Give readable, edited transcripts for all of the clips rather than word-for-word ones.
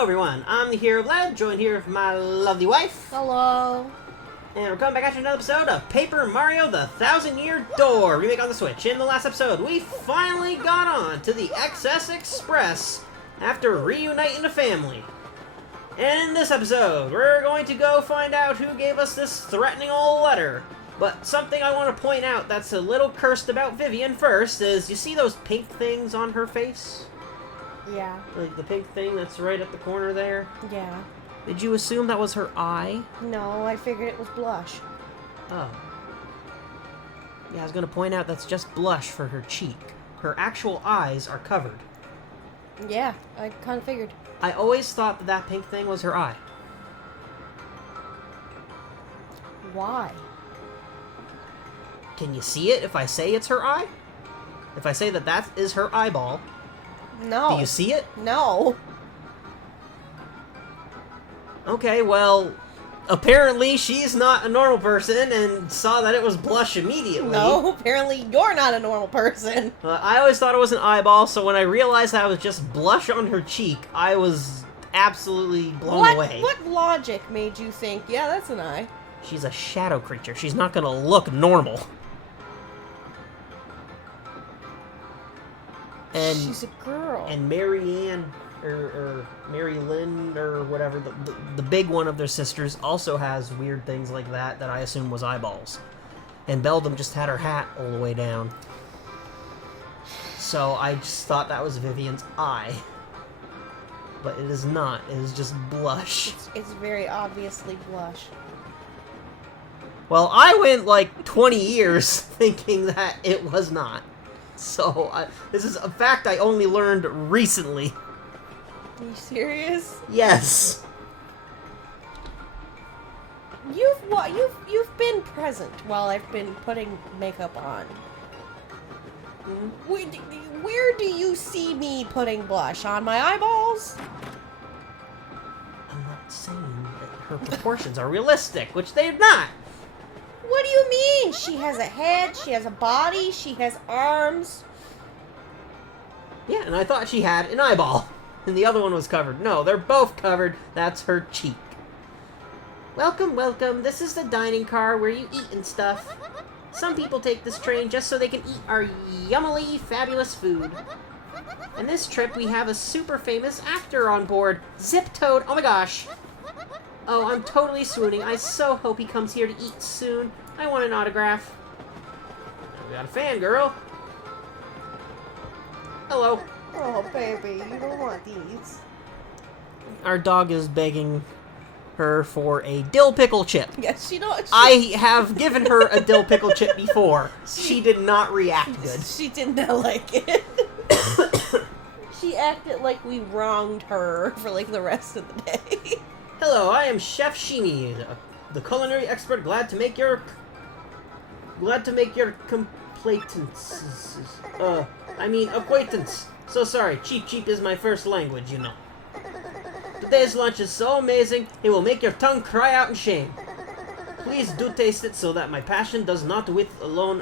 Hello everyone, I'm the Herooflead, joined here with my lovely wife. Hello. And we're coming back after another episode of Paper Mario the Thousand-Year Door remake on the Switch. In the last episode, we finally got on to the XS Express after reuniting the family. And in this episode, we're going to go find out who gave us this threatening old letter. But something I want to point out that's a little cursed about Vivian first is, you see those pink things on her face? Yeah. Like the pink thing that's right at the corner there? Yeah. Did you assume that was her eye? No, I figured it was blush. Oh. Yeah, I was going to point out that's just blush for her cheek. Her actual eyes are covered. Yeah, I kind of figured. I always thought that that pink thing was her eye. Why? Can you see it if I say it's her eye? If I say that that is her eyeball, No. do you see it? No. Okay, well, apparently she's not a normal person and saw that it was blush immediately. No, apparently you're not a normal person. I always thought it was an eyeball, so when I realized that it was just blush on her cheek, I was absolutely blown away. What logic made you think, yeah, that's an eye? She's a shadow creature. She's not gonna look normal. And she's a girl. And Marianne, or Mary Lynn, or whatever, the big one of their sisters, also has weird things like that I assume was eyeballs. And Beldam just had her hat all the way down. So I just thought that was Vivian's eye. But it is not. It is just blush. It's very obviously blush. Well, I went like 20 years thinking that it was not. So, this is a fact I only learned recently. Are you serious? Yes. You've been present while I've been putting makeup on. Where do you see me putting blush? On my eyeballs? I'm not saying that her proportions are realistic, which they're not. What do you mean? She has a head, she has a body, she has arms. Yeah, and I thought she had an eyeball, and the other one was covered. No, they're both covered. That's her cheek. Welcome, welcome. This is the dining car where you eat and stuff. Some people take this train just so they can eat our yummily fabulous food. And this trip, we have a super famous actor on board, Zip Toad. Oh my gosh. Oh, I'm totally swooning. I so hope he comes here to eat soon. I want an autograph. We got a fangirl. Hello. Oh, baby, you don't want these. Our dog is begging her for a dill pickle chip. Yes, she don't. I have given her a dill pickle chip before. She did not react good. She did not like it. She acted like we wronged her for like the rest of the day. Hello, I am Chef Shimi, the culinary expert. Glad to make your acquaintance. So sorry, cheap is my first language, you know. Today's lunch is so amazing, it will make your tongue cry out in shame. Please do taste it so that my passion does not wither alone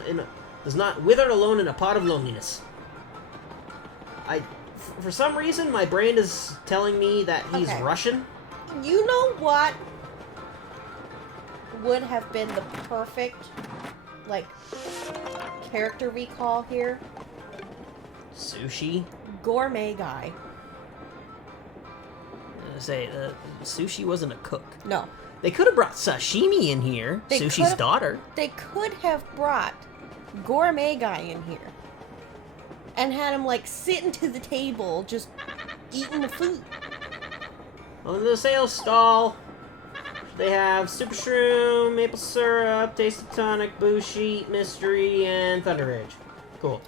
in a pot of loneliness. For some reason, my brain is telling me that he's Russian. You know what would have been the perfect, like, character recall here? Sushi? Gourmet guy. Sushi wasn't a cook. No. They could have brought sashimi in here. Sushi's daughter. They could have brought gourmet guy in here. And had him, like, sitting to the table, just eating the food. Well, in the sales stall, they have Super Shroom, Maple Syrup, Taste of Tonic, Bushi, Mystery, and Thunder Rage. Cool.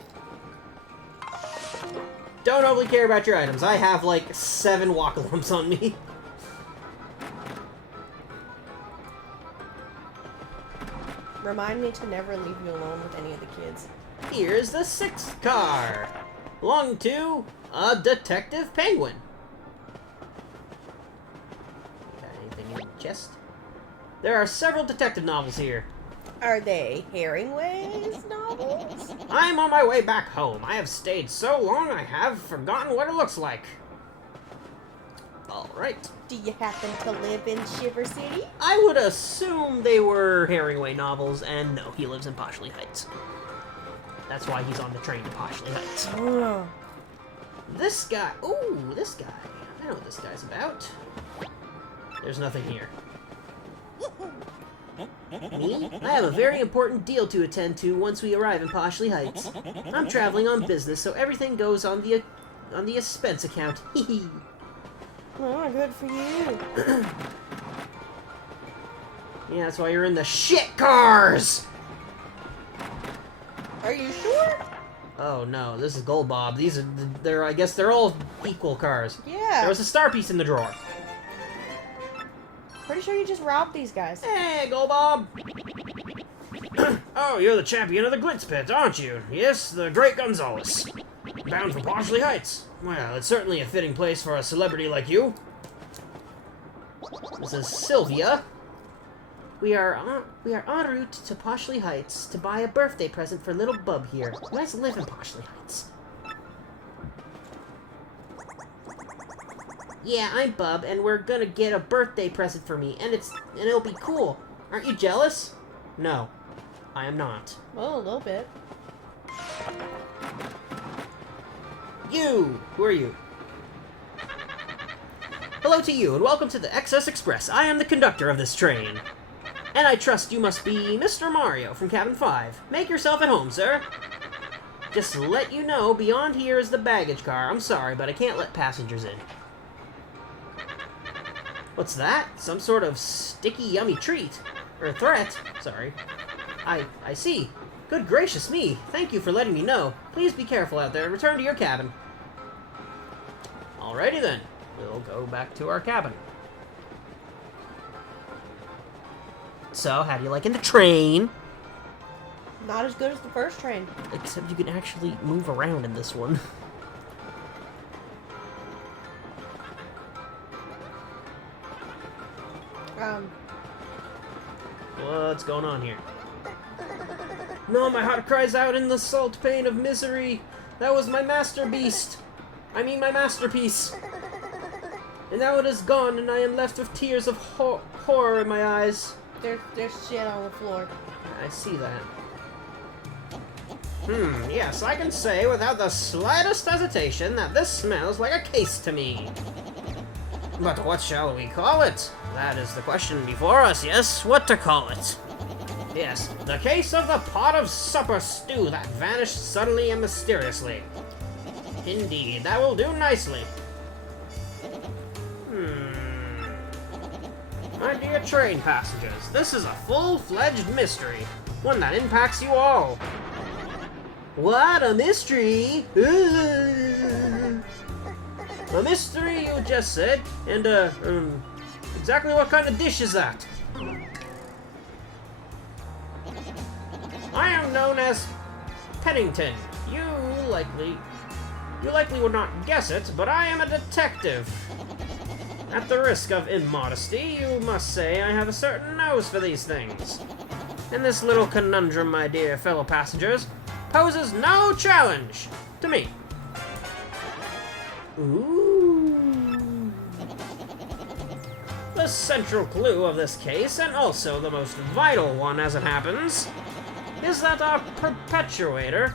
Don't overly care about your items. I have like 7 Wakalums on me. Remind me to never leave you alone with any of the kids. Here's the 6th car. Belonging to a Detective Penguin. Got anything in the chest? There are several detective novels here. Are they Herringway's novels? I'm on my way back home. I have stayed so long I have forgotten what it looks like. Alright. Do you happen to live in Shiver City? I would assume they were Herringway novels, and no, he lives in Poshley Heights. That's why he's on the train to Poshley Heights. Oh. This guy... Ooh, this guy. I know what this guy's about. There's nothing here. Me? I have a very important deal to attend to once we arrive in Poshley Heights. I'm traveling on business, so everything goes on the expense account. Hee Oh, good for you. Yeah, that's why you're in the shit cars! Are you sure? Oh no, this is Gold Bob. I guess they're all equal cars. Yeah. There was a star piece in the drawer. Pretty sure you just robbed these guys. Hey, Gold Bob! Oh, you're the champion of the Glitz Pit, aren't you? Yes, the great Gonzales. Bound for Poshley Heights. Well, it's certainly a fitting place for a celebrity like you. This is Sylvia. We are en route to Poshley Heights to buy a birthday present for little Bub here. You guys live in Poshley Heights. Yeah, I'm Bub, and we're gonna get a birthday present for me, and it'll be cool. Aren't you jealous? No, I am not. Well, a little bit. You! Who are you? Hello to you, and welcome to the XS Express. I am the conductor of this train. And I trust you must be Mr. Mario from Cabin 5. Make yourself at home, sir. Just to let you know, beyond here is the baggage car. I'm sorry, but I can't let passengers in. What's that? Some sort of sticky, yummy treat. Or threat. Sorry. I see. Good gracious me. Thank you for letting me know. Please be careful out there and return to your cabin. Alrighty then. We'll go back to our cabin. So, how do you like in the train? Not as good as the first train. Except you can actually move around in this one. What's going on here? No, my heart cries out in the salt pain of misery. That was my masterpiece. I mean my masterpiece. And now it is gone, and I am left with tears of horror in my eyes. There's shit on the floor. I see that. Yes, I can say without the slightest hesitation that this smells like a case to me. But what shall we call it? That is the question before us, yes? What to call it? Yes, the case of the pot of supper stew that vanished suddenly and mysteriously. Indeed, that will do nicely. My dear train passengers, this is a full-fledged mystery. One that impacts you all. What, a mystery? A mystery, you just said. And, exactly what kind of dish is that? I am known as Pennington. You likely would not guess it, but I am a detective. At the risk of immodesty, you must say I have a certain nose for these things. And this little conundrum, my dear fellow passengers, poses no challenge to me. Ooh. The central clue of this case, and also the most vital one as it happens, is that our perpetrator,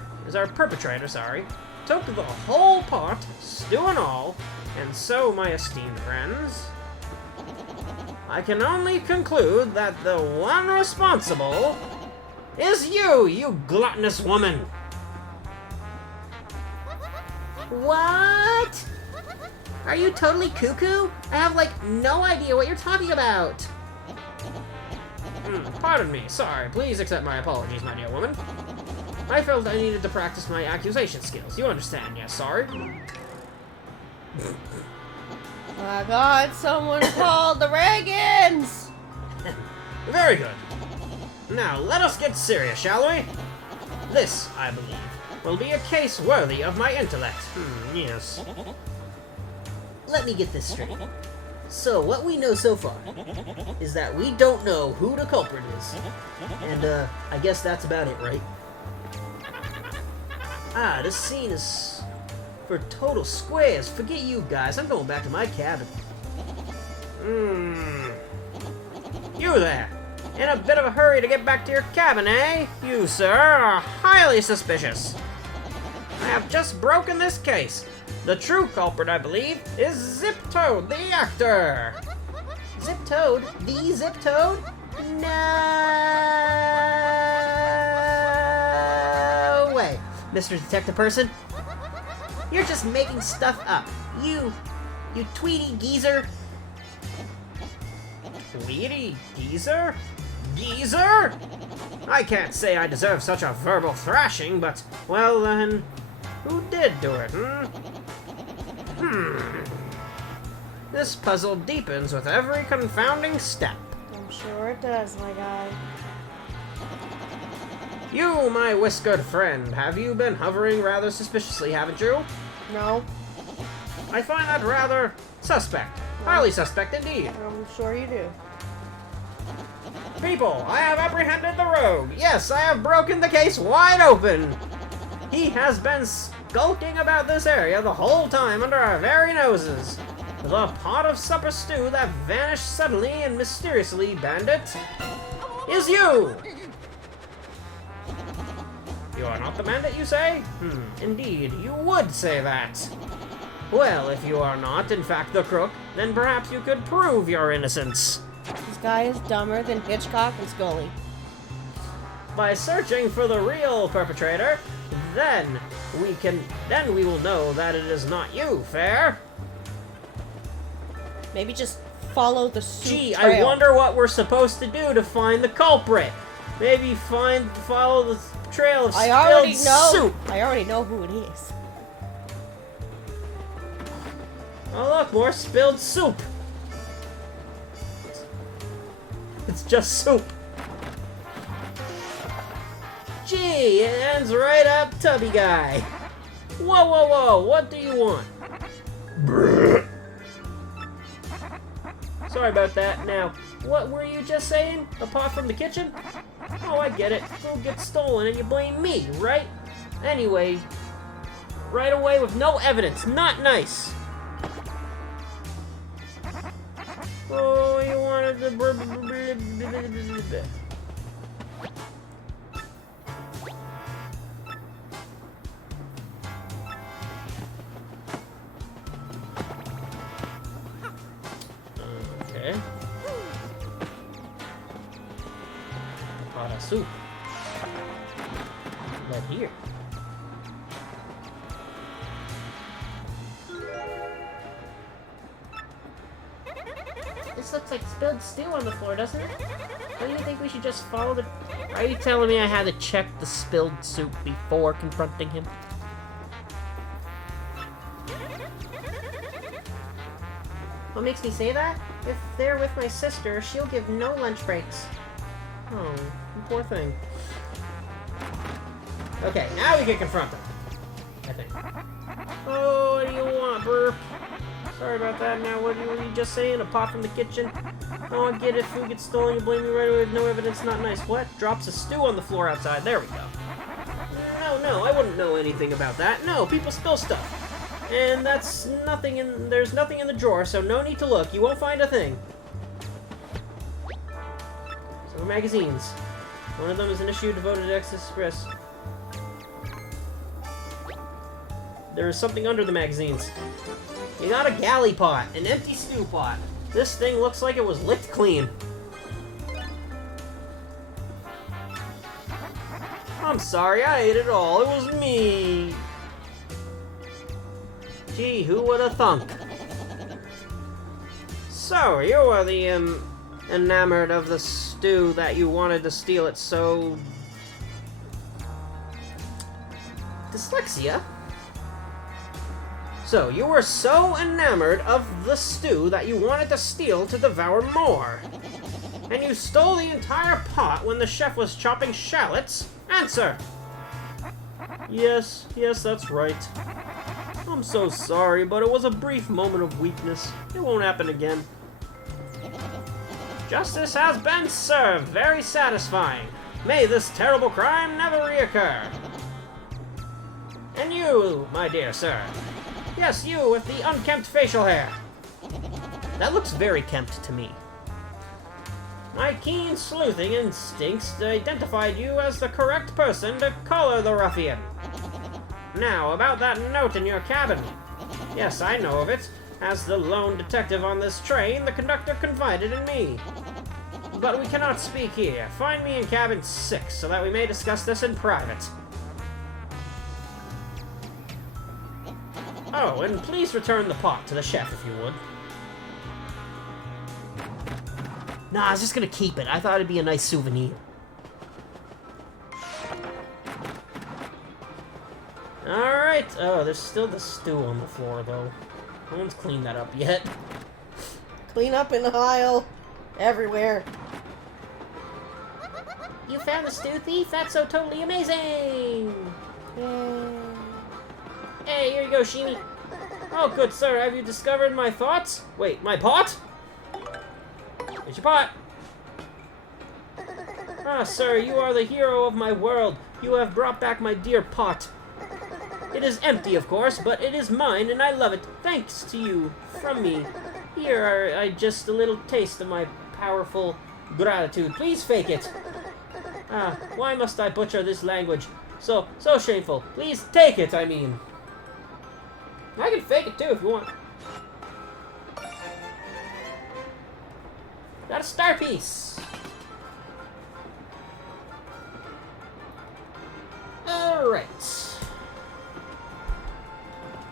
took the whole pot, stew and all, and so, my esteemed friends, I can only conclude that the one responsible is you, you gluttonous woman. What? Are you totally cuckoo? I have, no idea what you're talking about. Pardon me, sorry. Please accept my apologies, my dear woman. I felt I needed to practice my accusation skills. You understand, yes, sorry? My God, someone called the Reagans! Very good. Now, let us get serious, shall we? This, I believe, will be a case worthy of my intellect. Yes. Let me get this straight. So, what we know so far is that we don't know who the culprit is. And, I guess that's about it, right? This scene is for total squares. Forget you guys. I'm going back to my cabin. You there! In a bit of a hurry to get back to your cabin, eh? You, sir, are highly suspicious. I have just broken this case. The true culprit, I believe, is Zip Toad, the actor. Zip Toad? The Zip Toad? No way, Mr. Detective Person. You're just making stuff up. You Tweety geezer. Tweety geezer? Geezer? I can't say I deserve such a verbal thrashing, but, well then, who did do it, This puzzle deepens with every confounding step. I'm sure it does, my guy. You, my whiskered friend, have you been hovering rather suspiciously, haven't you? No, I find that rather suspect. Highly suspect indeed. I'm sure you do. People, I have apprehended the rogue. Yes, I have broken the case wide open. He has been skulking about this area the whole time under our very noses. The pot of supper stew that vanished suddenly and mysteriously, bandit, is you. You are not the bandit, you say? Indeed, you would say that. Well, if you are not, in fact, the crook, then perhaps you could prove your innocence. This guy is dumber than Hitchcock and Scully. By searching for the real perpetrator, then we will know that it is not you, fair? Maybe just follow the soup Gee, trail. I wonder what we're supposed to do to find the culprit. Maybe follow the trail of I already spilled know. soup. I already know who it is. Oh look, more spilled soup. It's just soup. Gee, it ends right up, tubby guy. Whoa, whoa, whoa, what do you want? Sorry about that. Now, what were you just saying? A pot from the kitchen? Oh, I get it. Food gets stolen and you blame me, right? Anyway, right away with no evidence. Not nice. Oh, you wanted the... Okay. Pot of soup. But here. This looks like spilled stew on the floor, doesn't it? Don't you think we should just follow the... Are you telling me I had to check the spilled soup before confronting him? What makes me say that? If they're with my sister, she'll give no lunch breaks. Oh, poor thing. Okay, now we can confront them. I think. Oh, what do you want, Burp? Sorry about that. Now, what were you just saying? A pot from the kitchen? Oh, I get it. Food gets stolen. You blame me right away with no evidence. Not nice. What? Drops a stew on the floor outside. There we go. No, I wouldn't know anything about that. No, people spill stuff. And there's nothing in the drawer, so no need to look. You won't find a thing. So the magazines. One of them is an issue devoted to Express. There is something under the magazines. You got a galley pot, an empty stew pot. This thing looks like it was licked clean. I'm sorry, I ate it all. It was me. Gee, who would have thunk? So, you are the, enamored of the stew that you wanted to steal it so... Dyslexia? So, you were so enamored of the stew that you wanted to steal to devour more. And you stole the entire pot when the chef was chopping shallots? Answer! Yes, that's right. I'm so sorry, but it was a brief moment of weakness. It won't happen again. Justice has been served. Very satisfying. May this terrible crime never reoccur. And you, my dear sir. Yes, you with the unkempt facial hair. That looks very kempt to me. My keen sleuthing instincts identified you as the correct person to collar the ruffian. Now, about that note in your cabin. Yes, I know of it. As the lone detective on this train, the conductor confided in me. But we cannot speak here. Find me in cabin 6 so that we may discuss this in private. Oh, and please return the pot to the chef if you would. Nah, I was just gonna keep it. I thought it'd be a nice souvenir. Alright. Oh, there's still the stew on the floor, though. No one's cleaned that up yet. Clean up in the aisle. Everywhere. You found the stew thief? That's so totally amazing! Hey, here you go, Shimi. Oh, good sir, have you discovered my thoughts? Wait, my pot? Here's your pot. Ah, sir, you are the hero of my world. You have brought back my dear pot. It is empty, of course, but it is mine, and I love it. Thanks to you, from me. Here are just a little taste of my powerful gratitude. Please fake it. Ah, why must I butcher this language? So shameful. Please take it, I mean. I can fake it too if you want. Got a star piece. Alright.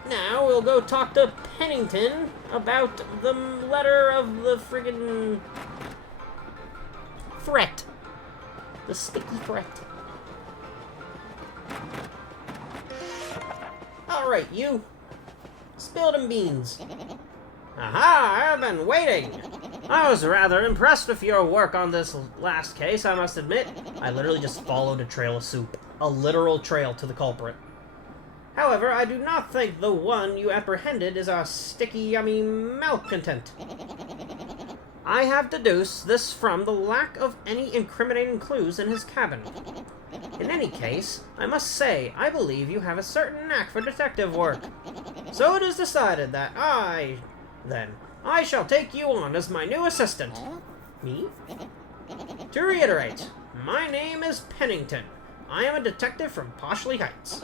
Now we'll go talk to Pennington about the letter of the friggin' threat. The sticky threat. Alright, you. Spill them beans. Aha! I've been waiting! I was rather impressed with your work on this last case, I must admit. I literally just followed a trail of soup. A literal trail to the culprit. However, I do not think the one you apprehended is a sticky, yummy malcontent. I have deduced this from the lack of any incriminating clues in his cabin. In any case, I must say, I believe you have a certain knack for detective work. So it is decided that I shall take you on as my new assistant. Me? To reiterate, my name is Pennington. I am a detective from Poshley Heights.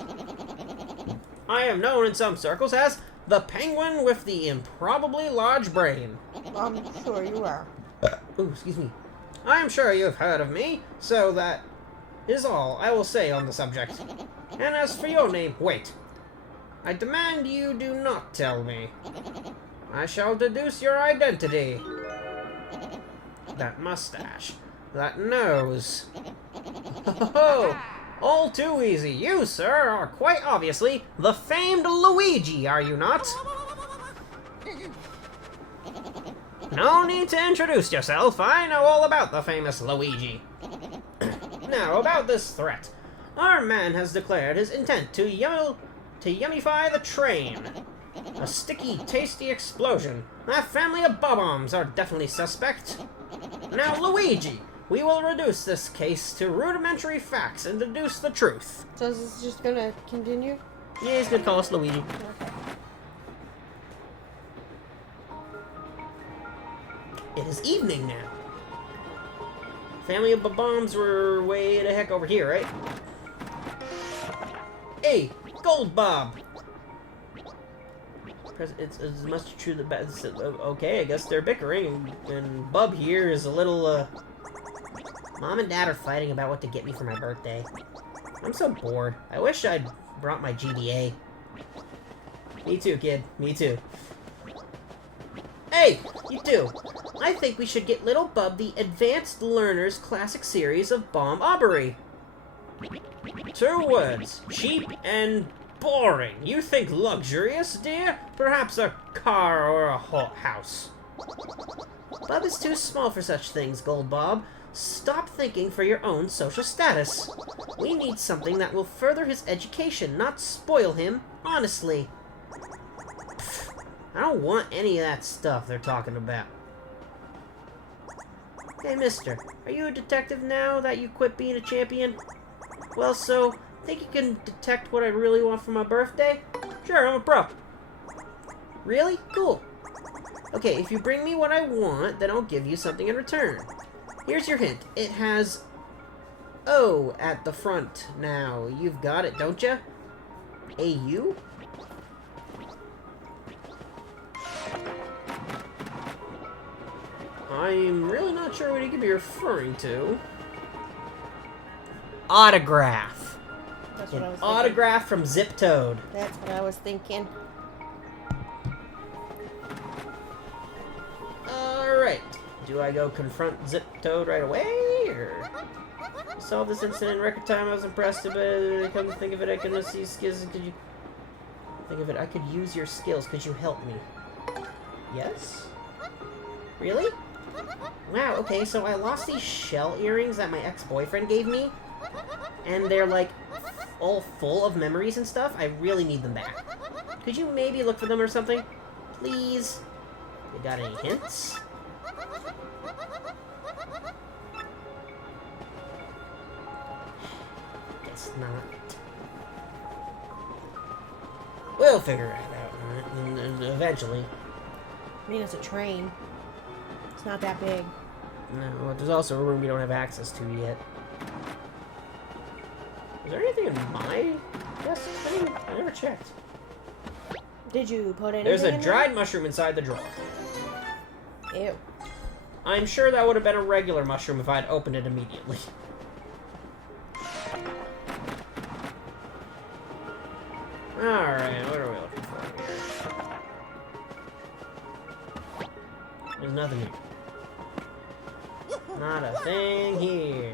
I am known in some circles as the Penguin with the improbably large brain. I'm sure you are. Ooh, excuse me. I am sure you have heard of me, so that is all I will say on the subject. And as for your name, wait. I demand you do not tell me. I shall deduce your identity. That mustache. That nose. Oh, all too easy. You, sir, are quite obviously the famed Luigi, are you not? No need to introduce yourself. I know all about the famous Luigi. Now, about this threat. Our man has declared his intent to yummify the train. A sticky, tasty explosion. That family of bob-ombs are definitely suspect. Now, Luigi, we will reduce this case to rudimentary facts and deduce the truth. So is this just gonna continue? Yeah, he's gonna call us Luigi. Okay. It is evening now. Family of bob-ombs were way the heck over here, right? Hey, Gold Bob! It's as much true that bad. Okay, I guess they're bickering, and Bub here is a little, Mom and Dad are fighting about what to get me for my birthday. I'm so bored. I wish I'd brought my GBA. Me too, kid. Me too. Hey, you two. I think we should get little Bub the Advanced Learners Classic Series of Bomb-Obbery. 2 words. Cheap and boring. You think luxurious, dear? Perhaps a car or a house. Bub is too small for such things, Gold Bob. Stop thinking for your own social status. We need something that will further his education, not spoil him, honestly. Pfft, I don't want any of that stuff they're talking about. Hey, mister, are you a detective now that you quit being a champion? Well, so, think you can detect what I really want for my birthday? Sure, I'm a pro. Really? Cool. Okay, if you bring me what I want, then I'll give you something in return. Here's your hint. It has O at the front. Now, you've got it, don't you? A-U? I'm really not sure what he could be referring to. Autograph. That's what I was Autograph from Zip Toad. That's what I was thinking. Alright. Do I go confront Zip Toad right away, or solve this incident in record time? I was impressed, but come to think of it, I can see skills. Could you think of it? I could use your skills. Could you help me? Yes? Really? Wow, okay, so I lost these shell earrings that my ex-boyfriend gave me, and they're, like, all full of memories and stuff. I really need them back. Could you maybe look for them or something? Please? You got any hints? Guess not. We'll figure it out, and eventually. I mean, it's a train. It's not that big. No, there's also a room we don't have access to yet. Is there anything in my desk thing? I never checked. Did you put anything There's a in dried mushroom inside the drawer. there? Ew. I'm sure that would have been a regular mushroom if I'd opened it immediately. Alright, what are we looking for here? There's nothing here. Not a thing here.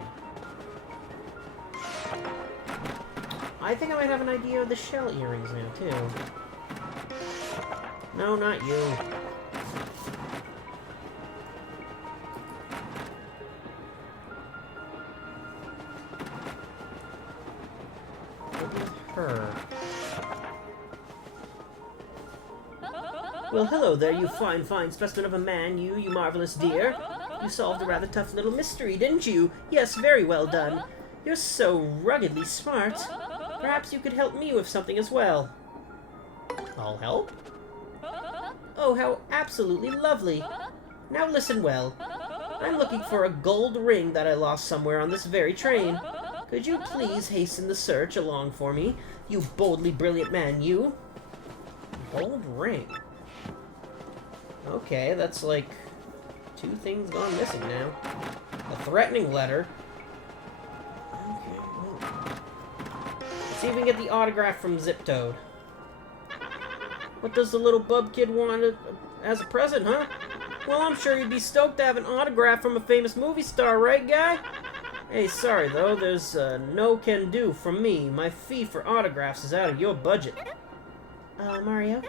I think I might have an idea of the shell earrings now, too. No, not you. What is her? Well, hello there, you fine specimen of a man, you marvelous dear. You solved a rather tough little mystery, didn't you? Yes, very well done. You're so ruggedly smart. Perhaps you could help me with something as well. I'll help? Oh, how absolutely lovely. Now listen well. I'm looking for a gold ring that I lost somewhere on this very train. Could you please hasten the search along for me? You boldly brilliant man, you. Gold ring. Okay, that's like 2 things gone missing now. A threatening letter. Okay, well. Let's see if we can get the autograph from Zip Toad. What does the little bub kid want as a present, huh? Well, I'm sure you'd be stoked to have an autograph from a famous movie star, right, guy? Hey, sorry, though. There's no can do from me. My fee for autographs is out of your budget. Mario?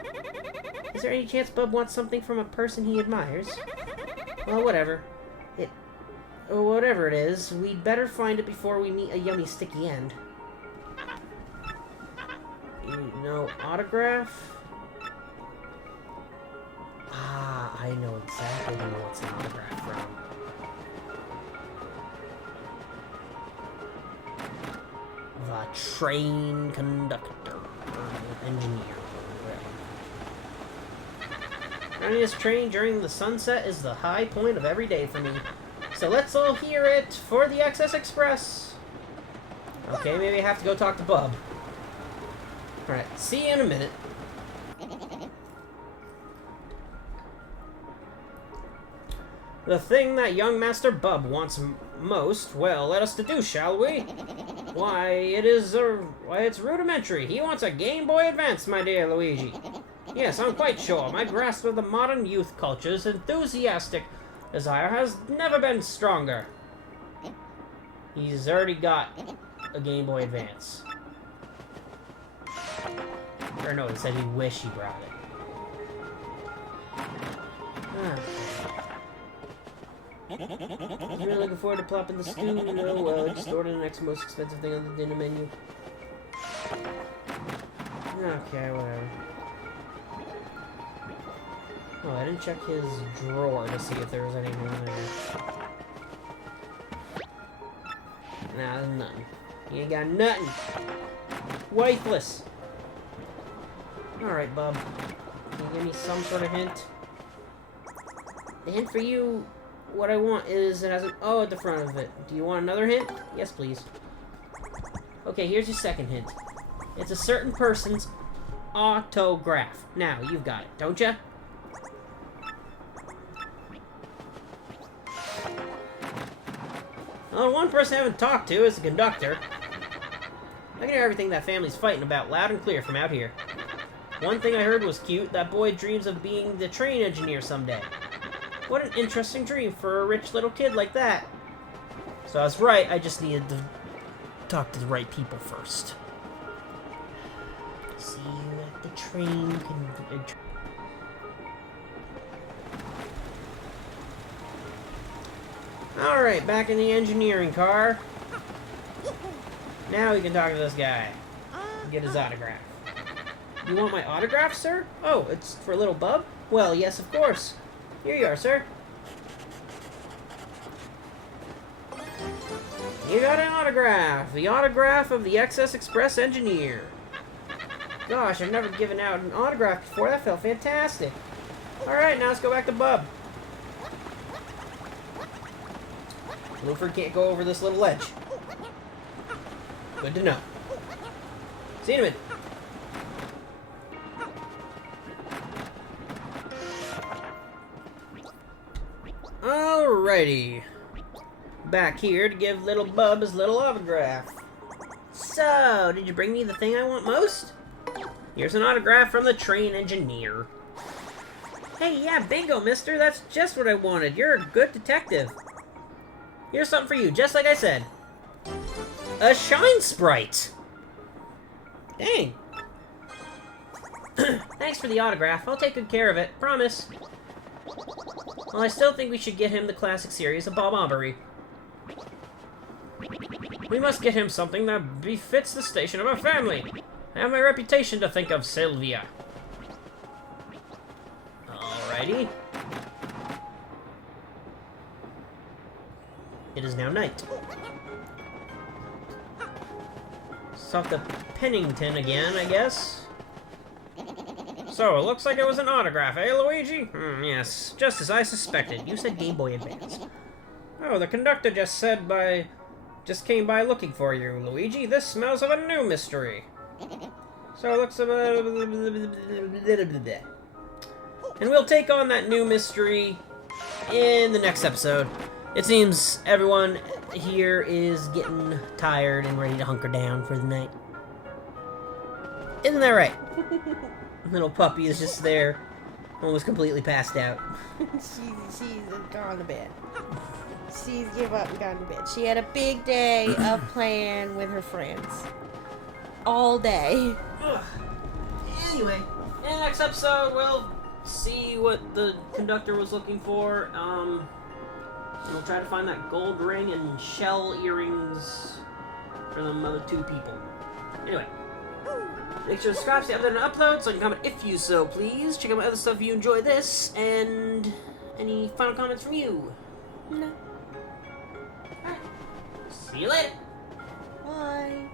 Is there any chance Bub wants something from a person he admires? Well, whatever. Whatever it is, we'd better find it before we meet a yummy sticky end. No autograph? Ah, I know exactly who wants an autograph from. The train conductor. Or engineer. Running this train during the sunset is the high point of every day for me. So let's all hear it for the XS Express. Okay, maybe I have to go talk to Bub. Alright, see you in a minute. The thing that young Master Bub wants most, well, let us deduce, shall we? Why, it's rudimentary. He wants a Game Boy Advance, my dear Luigi. Yes, I'm quite sure. My grasp of the modern youth culture's enthusiastic desire has never been stronger. He's already got a Game Boy Advance. Or no, he said he wished he brought it. I was really looking forward to plopping the studio. Well, just order the next most expensive thing on the dinner menu. Okay, whatever. Oh, I didn't check his drawer to see if there was anything in there. Nah, there's nothing. You ain't got nothing. Worthless. Alright, Bub. Can you give me some sort of hint? The hint for you, what I want is it has an O at the front of it. Do you want another hint? Yes, please. Okay, here's your second hint. It's a certain person's autograph. Now, you've got it, don't ya? Well, one person I haven't talked to is the conductor. I can hear everything that family's fighting about loud and clear from out here. One thing I heard was cute. That boy dreams of being the train engineer someday. What an interesting dream for a rich little kid like that. So I was right, I just needed to talk to the right people first. See you at the train. Alright, back in the engineering car. Now we can talk to this guy. Get his autograph. You want my autograph, sir? Oh, it's for little Bub? Well, yes, of course. Here you are, sir. You got an autograph. The autograph of the XS Express engineer. Gosh, I've never given out an autograph before. That felt fantastic. Alright, now let's go back to Bub. Wilford can't go over this little ledge. Good to know. See you in a minute. Alrighty. Back here to give little Bub his little autograph. So, did you bring me the thing I want most? Here's an autograph from the train engineer. Hey, yeah, bingo, mister. That's just what I wanted. You're a good detective. Here's something for you, just like I said. A shine sprite. Dang. Thanks for the autograph. I'll take good care of it. Promise. Well, I still think we should get him the classic series of Bob Aubrey. We must get him something that befits the station of our family. I have my reputation to think of, Sylvia. Alrighty. It is now night. Off to Pennington again, I guess. So, it looks like it was an autograph, eh, Luigi? Yes, just as I suspected. You said Game Boy Advance. Oh, the conductor just came by looking for you, Luigi. This smells of a new mystery. So it looks and we'll take on that new mystery in the next episode. It seems everyone here is getting tired and ready to hunker down for the night. Isn't that right? Little puppy is just there, almost completely passed out. she's gone to bed. She's give up and gone to bed. She had a big day of playing with her friends. All day. Anyway, in the next episode, we'll see what the conductor was looking for. We'll try to find that gold ring and shell earrings for them other two people. Anyway, make sure to subscribe to the update and upload, so you can comment if you so please. Check out my other stuff if you enjoy this, and any final comments from you? No. Alright. See you later. Bye.